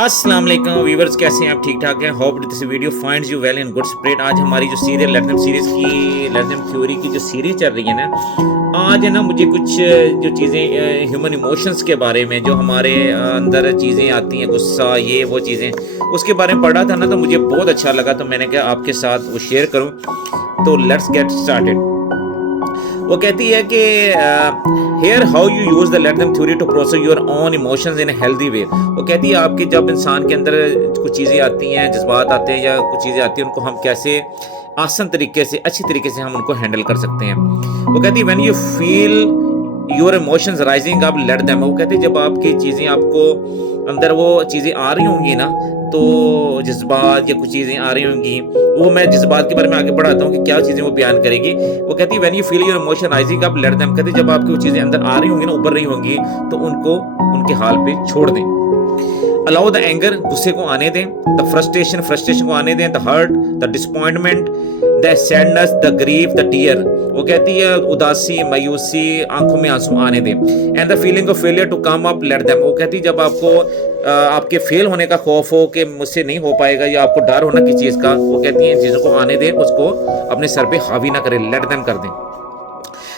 अस्सलाम वालेकुम व्यूवर्स, कैसे हैं आप? ठीक ठाक हैं? Hope this video finds you well in good spirit. आज हमारी जो सीरियल लैटिन सीरीज की लैटिन थ्योरी की जो सीरीज चल रही है ना, आज है ना मुझे कुछ जो चीज़ें ह्यूमन इमोशंस के बारे में, जो हमारे अंदर चीज़ें आती हैं, गुस्सा, ये वो चीज़ें, उसके बारे में पढ़ा था ना, तो मुझे बहुत अच्छा लगा। तो मैंने कहा आपके साथ वो शेयर करूं। तो लेट्स गेट स्टार्टेड। वो कहती है कि here how you use the Latin theory to process your own emotions in healthy way. वो कहती है आपकी जब इंसान के अंदर कुछ चीज़ें आती हैं, जज्बात आते हैं या कुछ चीज़ें आती हैं, उनको हम कैसे आसान तरीके से, अच्छी तरीके से हम उनको हैंडल कर सकते हैं। वो कहती है when you feel your emotions rising up let them. वो कहती है जब आपकी चीज़ें आपको अंदर वो चीज़ें आ रही होंगी ना, तो जज्बात या कुछ चीज़ें आ रही होंगी, वो मैं जज्बात के बारे में आगे बढ़ाता हूँ कि क्या चीज़ें वो बयान करेगी। वो कहती है when you feel your emotion rising up let them. कहती है जब आपकी वो चीज़ें अंदर आ रही होंगी ना, उभर रही होंगी, तो उनको उनके हाल पे छोड़ दें। अलाउ द एंगर, गुस्से को आने दें। द फ्रस्ट्रेशन, फ्रस्ट्रेशन को आने दें। The hurt, the disappointment, the sadness, the grief, the tear. वो कहती है उदासी, मायूसी, आंखों में आंसू आने दें। And the feeling of failure to come up let them. वो कहती है जब आपको आपके फेल होने का खौफ हो कि मुझसे नहीं हो पाएगा, या आपको डर हो ना किसी चीज़ का, वो कहती है इन चीज़ों को आने दें, उसको अपने सर पे हावी ना करें, लेट देम कर दें।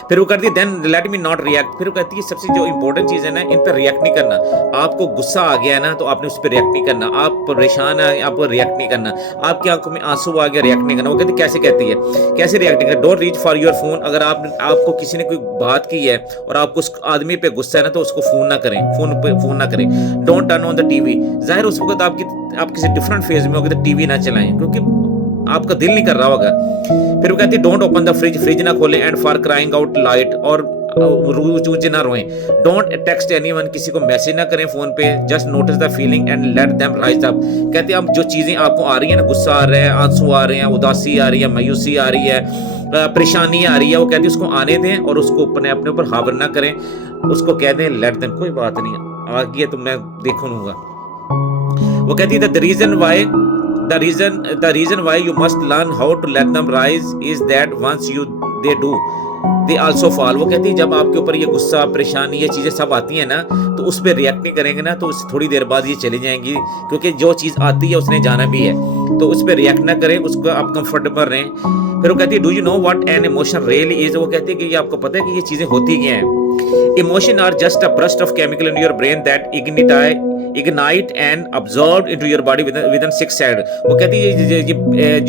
फिर वो करती है then let me not react. फिर वो कहती है सबसे जो इंपॉर्टेंट चीज़ है ना, इन पर रिएक्ट नहीं करना। आपको गुस्सा आ गया है ना, तो आपने उस पर रिएक्ट नहीं करना। आप परेशान है, आपको रिएक्ट नहीं करना। आपकी आंखों में आंसू आ गया, रिएक्ट नहीं करना। वो कहती कैसे, कहती है कैसे रिएक्ट नहीं करना। Don't reach for your phone. अगर आपको किसी ने कोई बात की है और आपको उस आदमी पे गुस्सा है ना, तो उसको फोन ना करें, फोन पे फोन ना करें। Don't turn on the TV. जाहिर उस वक्त आप किसी डिफरेंट फेज में होगे, तो टीवी ना चलाएं, क्योंकि आपका दिल नहीं कर रहा होगा। फिर वो कहती है don't open the fridge, fridge ना खोलें। And for crying out light, और ऊंचे ना रोएं। डोंट टेक्स्ट एनीवन, किसी को मैसेज ना करें फोन पे। Just notice the feeling and let them rise up. कहते हैं अब जो चीज़ें आपको आ रही है ना, गुस्सा आ रहा है, आंसू आ रहे हैं, उदासी आ रही है, मायूसी आ रही है, परेशानी आ रही है, वो कहती है उसको आने दें और उसको अपने ऊपर हावर ना करें। उसको कह दें लेट देम, कोई बात नहीं, आ गया तो मैं देखूंगा। वो कहती है the reason why you must learn how to let them rise is that once they do, they also fall। वो कहती है जब आपके ऊपर ये गुस्सा, परेशानी, ये चीज़ें सब आती हैं ना, तो उस पर रिएक्ट नहीं करेंगे ना, तो थोड़ी देर बाद ये चली जाएंगी, क्योंकि जो चीज़ आती है उसने जाना भी है। तो उस पर रिएक्ट ना करें, उसको आप कंफर्टेबल रहें। फिर वो कहती है do you know what an emotion really is. वो कहती है कि ये आपको पता है कि ये चीज़ें होती क्या हैं। Emotion are just a burst of chemical in your brain that ignite and absorb into your body within 6 seconds। वो कहती है ये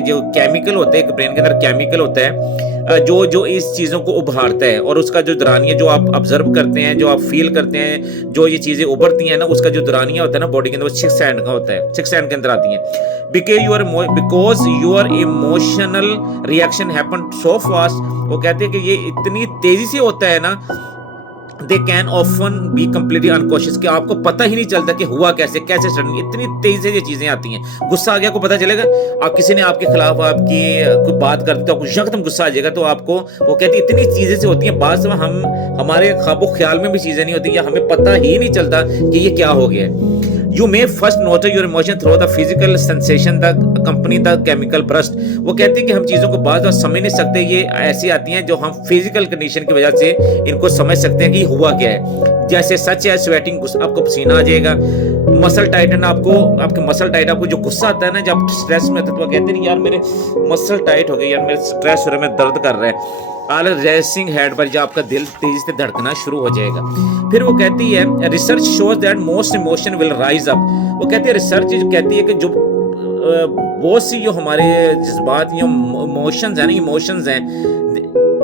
जो केमिकल होते हैं, ब्रेन के अंदर केमिकल होता है, जो जो इस चीज़ों को उभारता है, और उसका जो दौरानिया जो आप ऑब्जर्व करते हैं, जो आप फील करते हैं, जो ये चीज़ें उभरती हैं ना, उसका जो दौरानिया होता है ना बॉडी के अंदर, वो 6 सेकंड का होता है, 6 सेकंड के अंदर आती हैं। Because your emotional reaction happen so fast. वो कहते हैं कि ये इतनी तेजी से होता है ना, they can often be completely unconscious, कि आपको पता ही नहीं चलता कि हुआ कैसे सडन इतनी तेजी से ये चीजें आती हैं। गुस्सा आ गया, आपको पता चलेगा। आप किसी ने आपके खिलाफ आपकी कोई बात कर दी, तो आपको यकदम गुस्सा आ जाएगा। तो आपको वो कहती है इतनी चीजें से होती हैं, बाद में हम हमारे ख्वाबो ख्याल में भी चीजें नहीं होती, या हमें पता ही नहीं चलता कि ये क्या हो गया है। You may first notice your emotion through the physical sensation that accompany the chemical burst। वो कहती है कि हम चीज़ों को बाद में समझ नहीं सकते, ये ऐसी आती हैं जो हम फिजिकल कंडीशन की वजह से इनको समझ सकते हैं कि हुआ क्या है। जैसे सच है स्वेटिंग, आपको पसीना आ जाएगा। मसल टाइटन, आपके मसल टाइट, आपको जो गुस्सा आता है ना, जब स्ट्रेस में होता है, तो वो कहते हैं यार मेरे मसल टाइट हो गए, यार मेरे स्ट्रेस हो रहा है, मैं दर्द कर रहा है। ऑल रेसिंग हेड पर, जब आपका दिल तेजी से धड़कना शुरू हो जाएगा। फिर वो कहती है research shows that most emotion will rise up. वो कहती है रिसर्च कहती है कि जो बहुत सी जो हमारे जज्बात, जो इमोशंस हैं,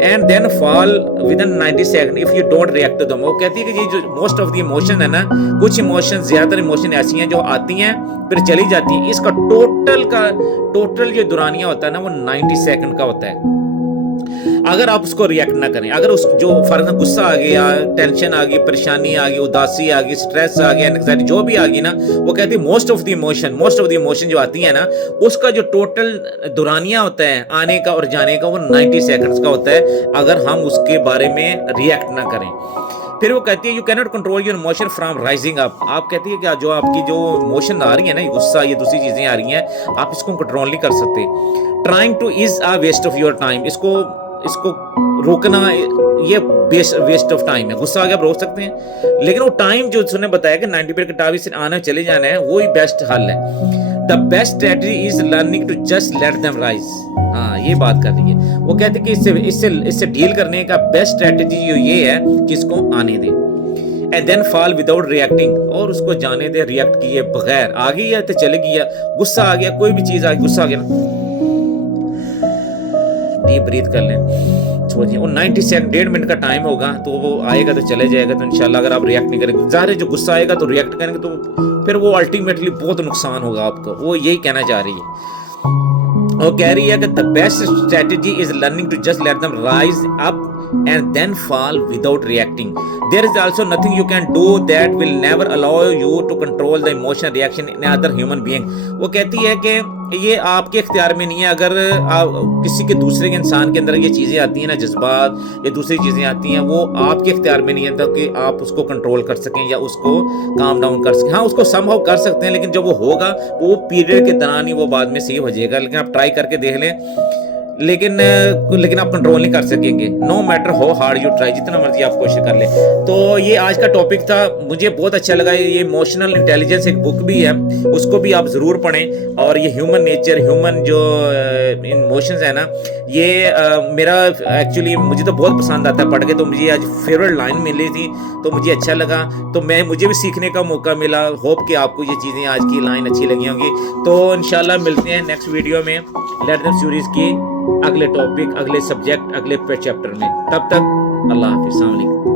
and then fall within 90 second if you don't react to them. वो कहती है कि ये जो मोस्ट ऑफ द इमोशन है ना, कुछ इमोशन, ज्यादातर इमोशन ऐसी हैं जो आती हैं फिर चली जाती हैं। इसका टोटल जो दुरानिया होता है ना, वो 90 सेकंड का होता है। अगर आप उसको रिएक्ट ना करें, अगर उस जो फर्क गुस्सा आ गया, टेंशन आ गई, परेशानी आ गई, उदासी आ गई, स्ट्रेस आ गया, एंग्जाइटी जो भी आ गई ना, वो कहती है मोस्ट ऑफ द इमोशन जो आती है ना, उसका जो टोटल दुरानिया होता है आने का और जाने का, वो 90 सेकंड्स का होता है, अगर हम उसके बारे में रिएक्ट ना करें। फिर वो कहती है you cannot control your emotion from rising up. आप कहती है कि जो आपकी जो इमोशन आ रही है ना, गुस्सा, ये दूसरी चीजें आ रही हैं, आप इसको कंट्रोल नहीं कर सकते। Trying to is a waste of your time. इसको इसको रोकना ये वेस्ट ऑफ टाइम है। गुस्सा आ गया आप रोक सकते हैं, लेकिन वो टाइम जो उसने बताया कि 90 मिनट के टाइम से आना चले जाना है, वो ही बेस्ट हल है। The best strategy is learning to just let them rise. हाँ, ये बात करनी है। वो कहते हैं कि इससे डील करने का बेस्ट स्ट्रेटजी ये है कि इसको आने दें, and then fall without reacting, और उसको जाने दे रिएक्ट किए बगैर। आ गई है तो चले गया, गुस्सा आ गया, कोई भी चीज आ गई, गुस्सा आ गया ना, डीप ब्रीथ कर लें, छोड़िए। और 90 सेकंड 1.5 मिनट का टाइम होगा, तो वो आएगा तो चले जाएगा। तो इंशाल्लाह अगर आप रिएक्ट नहीं करेंगे, ज़ाहिर है जो गुस्सा आएगा तो रिएक्ट करेंगे तो फिर वो अल्टीमेटली बहुत नुकसान होगा आपको। वो यही कहना चाह रही है। वो कह रही है कि the best strategy is learning to just let them rise up and then fall without reacting. There is also nothing you can do that will never allow you to control the emotion reaction in other human being. वो कहती है कि ये आपके इख्तियार में नहीं है। अगर आप किसी के दूसरे के इंसान के अंदर ये चीज़ें आती हैं ना, जज्बात या दूसरी चीज़ें आती हैं, वो आपके इख्तियार में नहीं है ताकि आप उसको कंट्रोल कर सकें या उसको काम डाउन कर सकें। हाँ, उसको समहाउ कर सकते हैं, लेकिन जब वो होगा वो पीरियड के दौरान ही वो बाद में सही हो जाएगा। लेकिन आप ट्राई करके देख लें, लेकिन आप कंट्रोल नहीं कर सकेंगे। No matter how hard you try, जितना मर्जी आप कोशिश कर ले। तो ये आज का टॉपिक था, मुझे बहुत अच्छा लगा। ये इमोशनल इंटेलिजेंस एक बुक भी है, उसको भी आप ज़रूर पढ़ें। और ये ह्यूमन नेचर, ह्यूमन जो इमोशंस है ना, ये मेरा एक्चुअली मुझे तो बहुत पसंद आता है पढ़ के। तो मुझे आज फेवरेट लाइन मिली थी, तो मुझे अच्छा लगा, तो मुझे भी सीखने का मौका मिला। होप कि आपको ये चीज़ें आज की लाइन अच्छी लगी होंगी। तो इंशाल्लाह मिलते हैं नेक्स्ट वीडियो में लेट देम सीरीज़ की अगले टॉपिक, अगले सब्जेक्ट, अगले चैप्टर में। तब तक अल्लाह हाफिज़, अस्सलाम वालेकुम।